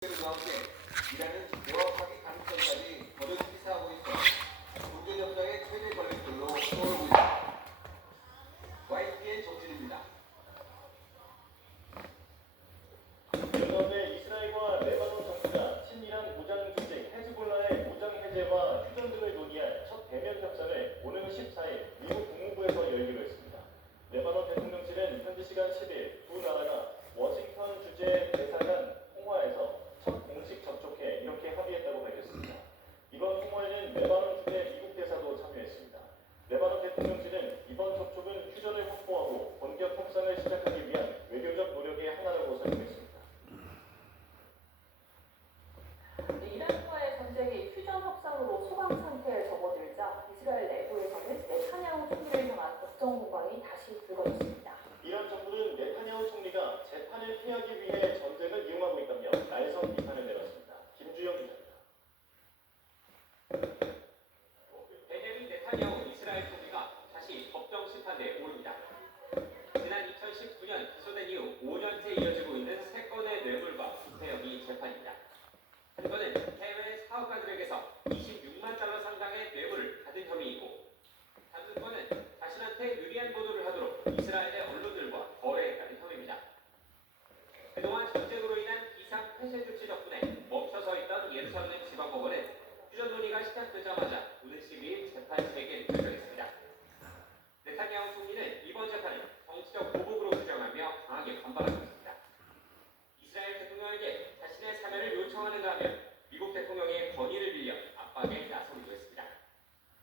과 함께 이란은 개화하기 가능성까지 버릇 시사하고 있어 국제협상의 최대 권력들로 떠오르고 있습니다. YTN 정진입니다. 연합의 이스라엘과 레바논 정부가 친이란 무장 조직 헤즈볼라의 무장 해제와 휴전 등을 논의할 첫 대면 협상을 오는 14일 미국 국무부에서 열기로 했습니다. 레바논 대통령실은 현지 시간 10일 두 나라가 워싱턴 주재 대사관 통화에서 첫 공식 접촉해 이렇게 합의했다고 밝혔습니다. 이번 통화에는 레바논 주재 미국 대사도 참여했습니다. 레바논 대통령실은 이번 접촉은 휴전을 확보하고 본격 협상을 시작하기 위한 외교적 노력의 하나라고 설명했습니다. 이란과의 전쟁이 휴전 협상으로 소강 상태에 접어들자 이스라엘 내부에서는 네타냐후 총리를 향한 걱정 공방이 다시 불거졌습니다. 이란 정부는 네타냐후 총리가 재판을 피하기 위해 전쟁을 이용하고 있다며 날선 비판을 내놨습니다. 김주영 기자입니다. 베냐민 네타냐후 이스라엘 총리가 다시 법정 심판대에 오릅니다. 지난 2019년 기소된 이후 5년째 이어지고 있는 3건의 뇌물과 부패 혐의 재판입니다. 한 건은 해외 사업가들에게서 26만 달러 상당의 뇌물을 받은 혐의이고, 다른 건은 자신한테 유리한 보도를 하도록 이스라엘의 언론들과 거래했다는 혐의입니다. 그동안 전쟁으로 인한 비상 폐쇄 조치 덕분에 멈춰서 있던 예루살렘 지방법원은 휴전 논의가 시작되자마자 오는 12일 재판 재개를 결정했습니다. 네타냐후 총리는 이번 재판을 정치적 보복으로 주장하며 강하게 반발하고 있습니다. 이스라엘 대통령에게 자신의 사면을 요청하는가 하면 미국 대통령의 건의를 빌려 압박에 나서기도 했습니다.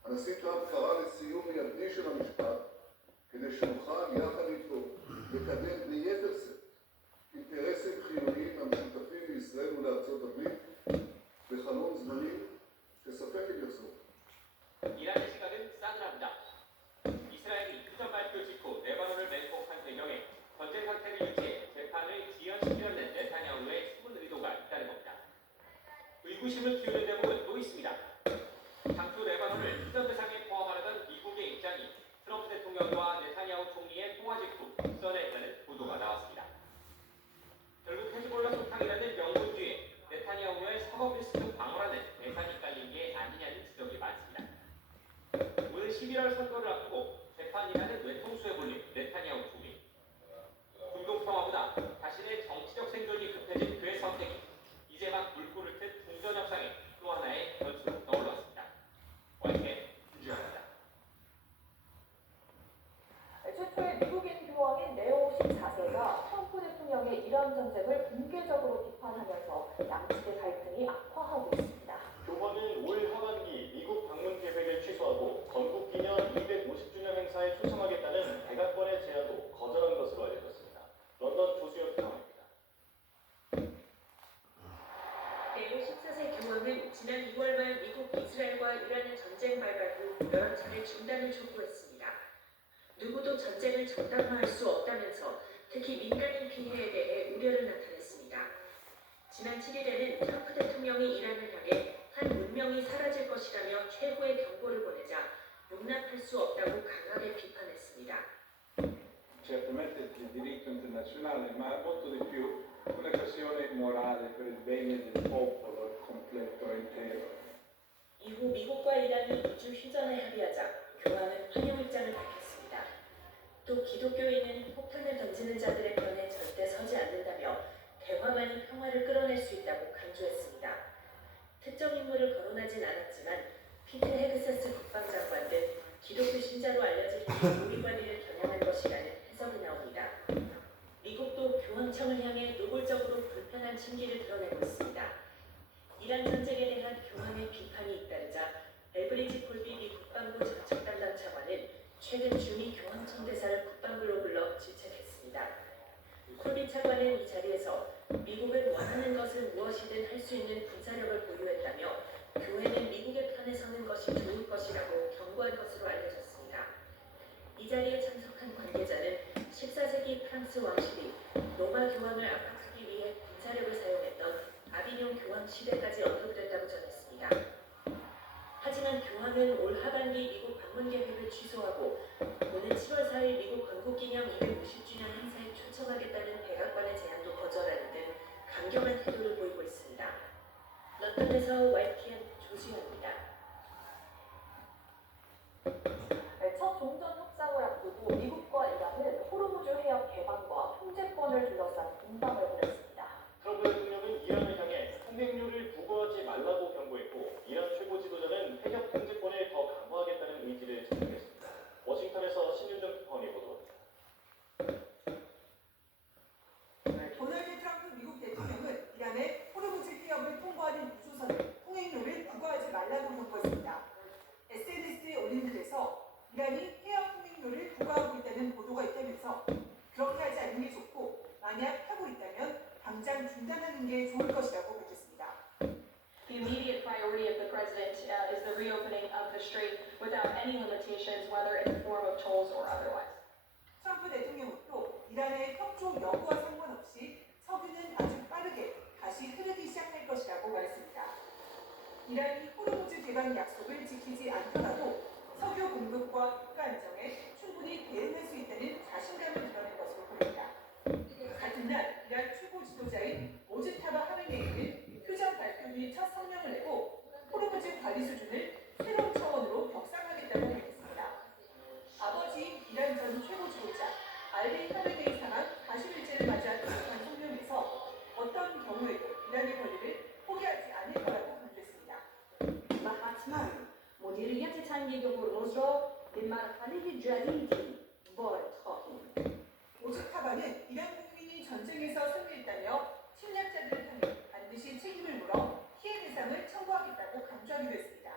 הנשיא טראמפ קרא לסיום מיידי של המשפט כדי שנוכל יחד איתו לקדם ביתר שאת אינטרסים חיוניים המשותפים לישראל ולארצות הברית בחלון זמנים שספק אם יחזור. 이란의 시각은 싸늘합니다. 이스라엘이 휴전 발표 직후 레바논을 맹폭한 배경에 전쟁 상태를 유지해 재판을 지연시키려는 네타냐후의 숨은 의도가 있다는 겁니다. 의구심을 키우는 대목은 또 있습니다. 당초 레바논을 휴전 대상에 포함하려던 미국의 입장이 트럼프 대통령과 네타냐후 총리의 통화 직후 급선했다는 보도가 나왔습니다. 결국 헤즈볼라 소탕이라는 명분 뒤에 네타냐후의 서거 필수 방어라는 대상이 깔린 게 아니냐는 지적이 많습니다. 오늘 11월 선거를 앞두고 재판이라는 외통수에 몰린 네타냐후 총리. 중동평화보다 자신의 정치적 생존이 급해진 그의 선택이 이제 막 물꼬를 튼 중전 협상의 또 하나의 변수로 떠올랐습니다. YTN 김주현입니다. 최초의 미국인 교황인 레오 14세가 트럼프 대통령의 이란 전쟁을 공개적으로 비판하면서 양측의 갈등이 악화하고 있습니다. 교황은 올 하반기 미국 방문 계획을 취소하고 건국 기념 250주년 행사에 초청하겠다는 백악관의 제안도 거절한 것으로 알려졌습니다. 런던 조수연 기자입니다. 레오 14세 교황은 지난 2월 말 미국 이스라엘과 이란의 전쟁 발발 후 여러 차례 중단을 촉구했습니다. 누구도 전쟁을 정당화할 수 없다면서 특히 민간인 피해에 대해 우려를 나타냈습니다. 지난 7일에는 트럼프 대통령이 이란을 향해 한 문명이 사라질 것이라며 최고의 경고를 보내자 용납할 수 없다고 강하게 비판했습니다. Certamente il diritto internazionale, ma molto di più una questione morale per il bene del popolo completo e intero. 이후 미국과 이란이 2주 휴전에 합의하자 교황은 환영 입장을 밝혔습니다. 또 기독교인은 폭탄을 던지는 자들의 편에 절대 서지 않는다며 대화만이 평화를 끌어낼 수 있다고 강조했습니다. 특정 인물을 거론하진 않았지만 피트 헤그세스 국방장관 등 기독교 신자로 알려진 우리 관리를 겨냥한 것이라는 해석이 나옵니다. 미국도 교황청을 향해 노골적으로 불편한 심기를 드러내고 있습니다. 이란 전쟁에 대한 교황의 비판이 잇따르자 엘브리지 콜비 미 국방부 정책 담당 차관은 최근 주미 교황청 대사를 국방부로 불러 질책했습니다. 콜비 차관은 이 자리에서 미국은 원하는 것은 무엇이든 할 수 있는 군사력을 보유했다며 교회는 미국의 편에 서는 것이 좋을 것이라고 경고한 것으로 알려졌습니다. 이 자리에 참석한 관계자는 14세기 프랑스 왕실이 로마 교황을 압박하기 위해 군사력을 사용했던 아비뇽 교황 시대까지 언급됐다고 전했습니다. 하지만 교황은 올 하반기 미국 방문 계획을 취소하고 오는 7월 4일 미국 건국기념 250주년 행사에 초청하겠다는 백악관의 제안도 거절하는 등 강경한 태도를 보이고 있습니다. 아칸에서 YTN 조지현입니다. 첫 종전 협상을 앞두고 미국과 이란은 호르무즈 해협 개방과 통제권을 둘러싼 공방을 벌였습니다. 트럼프 대통령은 이란을 향해 통행료를 부과하지 말라고 경고했고 이란 최고 지도자는 해협 통제권을 더 강화하겠다는 의지를 전했습니다. 워싱턴에서 신윤정 특파원이 보도합니다. 도널드 트럼프 미국 대통령은 이란의 호르무즈 해협을 통과하는 우주선을 통행료를 부과하지 말라고 경고했습니다. SNS에 올린 글에서 이란이 해협 통행료를 부과하고 있다는 보도가 있다면서 그렇게 하지 않는 게 좋고 만약 하고 있다면 당장 중단하는 게 좋을 것이라고 밝혔습니다. The immediate priority of the president is the reopening of the strait without any limitations, whether in the form of tolls or otherwise. 트럼프 대통령은 또 이란의 협조 여부와 상관없이 석유는 아주 빠르게 다시 흐르기 시작할 것이라고 말했습니다. 이란이 호르무즈 개방 약속을 지키지 않더라도 석유 공급과 유가 안정에 충분히 대응할 수 있다는 자신감을 드러낸 것으로 보입니다. 같은 날 이란 최고 지도자인 모즈타바 하메네이는 휴전 발표 뒤 첫 성명을 내고 호르무즈 관리 수준을 새로운 차원으로 격상하겠다고 밝혔습니다. 아버지인 이란 전 최고 지도자 알리 하메네이 사망 40일째를 맞아 기록한 성명에서 어떤 경우에도 이란의 권리를 포기하지 않을 거라고 강조했습니다. و حتما مدیریت تنگه هرمز را به مرحله جدیدی وارد خواهیم. 모즈타바는 이란 국민이 전쟁에서 승리했다며 침략자들을 향해 반드시 책임을 물어 피해 배상을 청구하겠다고 강조하기도 했습니다.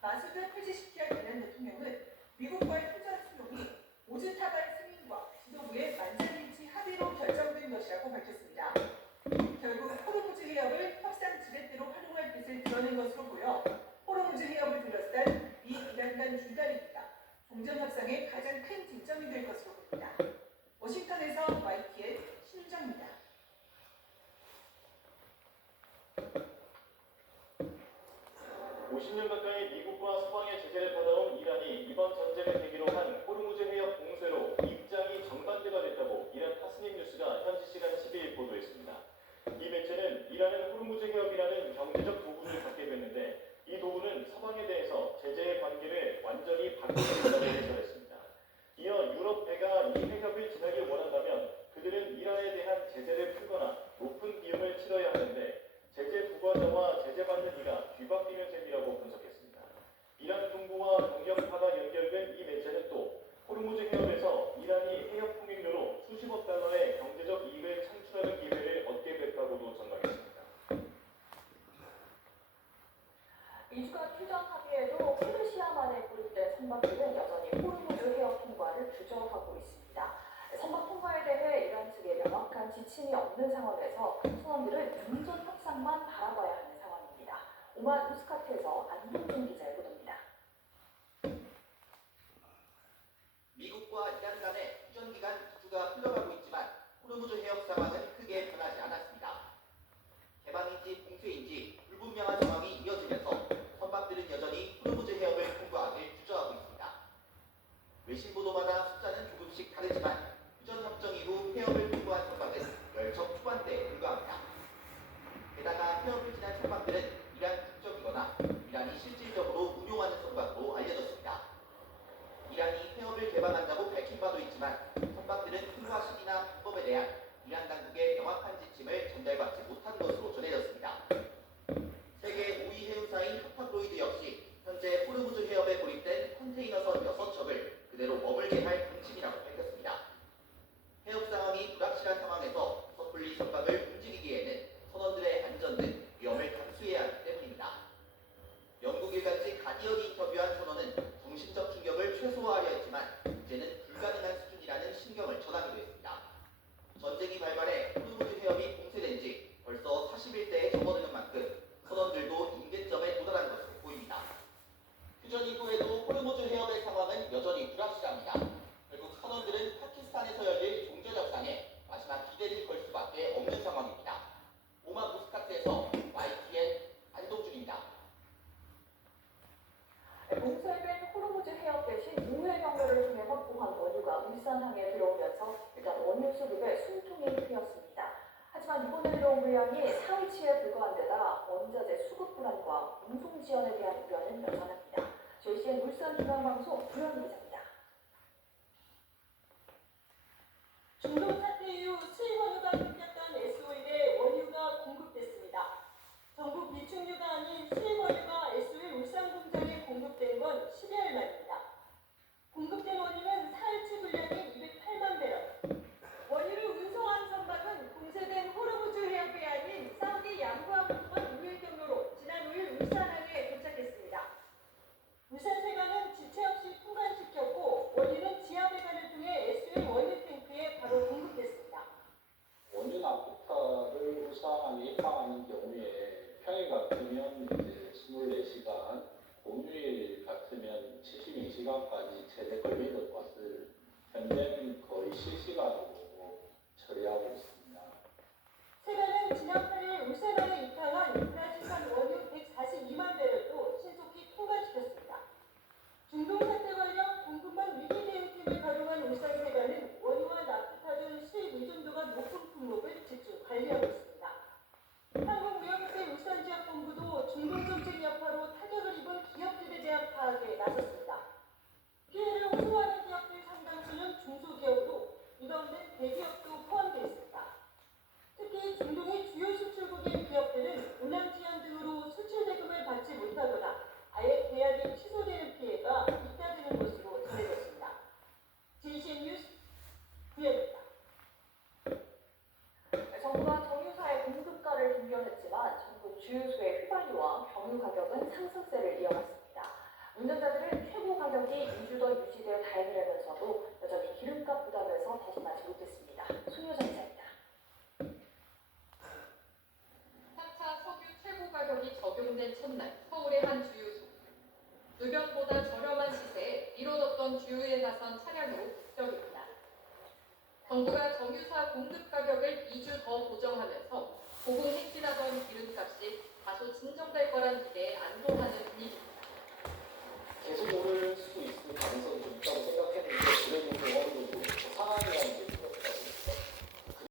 마수드 페지시키안 이란 대통령은 미국과의 휴전 수용이 모즈타바의 승인과 지도부의 만장일치 합의로 결정된 것이라고 밝혔습니다. 결국 호르무즈 해협을 협상 지렛대로 활용할 뜻을 드러낸 것으로 보여 호르무즈 해협을 둘러싼 미 이란 간 줄다리기가 종전 협상의 가장 큰 쟁점이 될 것으로 보입니다. 워싱턴에서 YTN 신정입니다. 50년 가까이 미국과 서방의 제재를 받아온 이란이 이번 전쟁을 계기로 한 호르무즈 해협 봉쇄로 입장이 정반대가 됐다고 이란 타스님 뉴스가 현지 시간 12일 보도했습니다. 이 매체는 이란은 호르무즈 해협이라는 경제적 도구를 갖게 됐는데 이 도구는 서방에 대해서 제재의 관계를 완전히 바꾸겠다고 해설했습니다. 이어 유럽 배가 이 해협을 지나길 원한다면 그들은 이란에 대한 제재를 풀거나 높은 비용을 치러야 하는데 제재 부과자와 제재받는 이가 뒤바뀌는 셈이라고 분석했습니다. 이란 동부와 동력파가 연결된 이 매체는 또 호르무즈 해협에서 이란이 해협 통행료로 수십억 달러의 경제적 이익을 창출하는 기회를 얻게 됐다고도 전망했습니다. 미주가 휴전 합의에도 페르시아만에 고립된 선박들은 여전히 호르무즈 해협 통과를 주저하고 있습니다. 선박 통과에 대해 이란 측에 명확한 지침이 없는 상황에서 선원들은 종전 협상만 바라봐야 하는 상황입니다. 오만 무스카트에서 안동준 기자의 보도입니다. 미국과 이란 간의 휴전 기간 2주가 흘러가고 있지만 호르무즈 해협 상황은 크게 변하지 않았습니다. 개방인지 봉쇄인지 불분명한 상황이 이어지면서 선박들은 여전히 호르무즈 해협을 통과하길 주저하고 있습니다. 외신 보도마다 숫자는 조금씩 다르지만 휴전 협정 이후 해협을 통과한 선박은 10척 초반대에 불과합니다. 게다가 해협을 지난 선박들은 이란 국적이거나 이란이 실질적으로 운용하는 선박으로 알려졌습니다. 이란이 해협을 개방한다고 밝힌 바도 있지만 선박들은 통과 시기나 방법에 대한 이란 당국의 명확한 지침을 전달받지 못한 것으로 전해졌습니다. 세계 5위 해운사인 하파크로이드 역시 현재 호르무즈 해협에 고립된 컨테이너선 6척을 그대로 머물게 할 방침이라고 밝혔습니다. 해협 상황이 불확실한 상황에서 섣불리 선박을 움직이기에는 선원들의 안전 등 위험을 감수해야 하기 때문입니다. 영국 일간지 가디언이 인터뷰한 선원은 정신적 충격을 최소화하려 했지만 이제는 불가능한 수준이라는 심경을 전하기도 했습니다. 전쟁이 발발해 호르무즈 해협이 봉쇄된 지 벌써 40일대에 접어드는 만큼 선원들도 임계점에 도달한 것으로 보입니다. 휴전 이후에도 호르무즈 해협의 상황은 여전히 불확실합니다. 결국 선원들은 파키스탄에서 열릴 종전 협상에 마지막 기대를 걸 수밖에 없는 상황입니다. 오만 무스카트에서 YTN 안동준입니다. 봉쇄된 호르무즈 해협 대신 우회 경로를 통해 확보한 원유가 울산항에 들어오면서 일단 원유 수급에 숨통이 트였습니다. 하지만 이번에 들어온 물량이 4일치에 불과한 데다 원자재 방송 지연에 대한 우려는 여전합니다. JCN 울산 중앙방송 구현미 기자입니다. 중동 사태 이후 수입원유가 끊겼던 S-오일에 원유가 공급됐습니다. 전국 비축유가 아닌 수입원유가 S-오일 울산 공장에 공급된 건 10여일 만입니다. 공급된 원유는 사흘치 분량이 208만 배럴. 원유를 운송한 선박은 공세된 호르무즈 해협이 아닌 사우디 양구항만 우회 경로로 지난 5일 울산항에 도착했습니다. 울산세관은 지체 없이 통관시켰고 원유는 지하배관을 통해 S-오일 원유 탱크에 바로 공급됐습니다. 원유 납부타를 울산에 입항하는 경우에 평일 같으면 이제 24시간, 공휴일 같으면 72시간까지 최대 걸리는 것을 현재는 거의 실시간으로 처리하고 있습니다. 세관은 지난 8일 울산항에 입항한 브라질산 원유 142만 배럴도 신속히 통관시켰습니다. 중동 사태 관련 공급망 위기 대응팀을 가동한 울산세관은 원유와 납부타 등 수입 의존도가 높은 품목을 집중 관리하고 있습니다. 한국무역회 울산지역본부도 중동 정책 여파로 타격을 입은 기업들에 대한 파악에 나섰습니다. 피해를 호소하는 기업들 상당수는 중소기업으로 이 가운데 대기업도 포함되어 있습니다. 특히 중동의 주요 수출국인 기업들은 운항 지연 등으로 수출 대금을 받지 못하거나 아예 계약이 취소되는 피해가 잇따르는 것으로 전해졌습니다. JCN 뉴스 구현입니다. 정부가 정유사의 공급가를 동결했지만 전국 주유소의 휘발유와 경유 가격은 상승세를 이어갔습니다. 운전자들은 최고 가격이 2주 더 유지될 다행이라면서도 여전히 기름값 부담에서 벗어나지 못했습니다. 손효정 기자입니다. 3차 석유 최고 가격이 적용된 첫날 서울의 한 주유소. 누변보다 저렴한 시세에 미뤄뒀던 주유에 나선 차량으로 북적입니다. 정부가 정유사 공급 가격을 2주 더 고정하면서 고공행진하던 기름값이 다소 진정될 거란 기대에 안도하는 분위기입니다.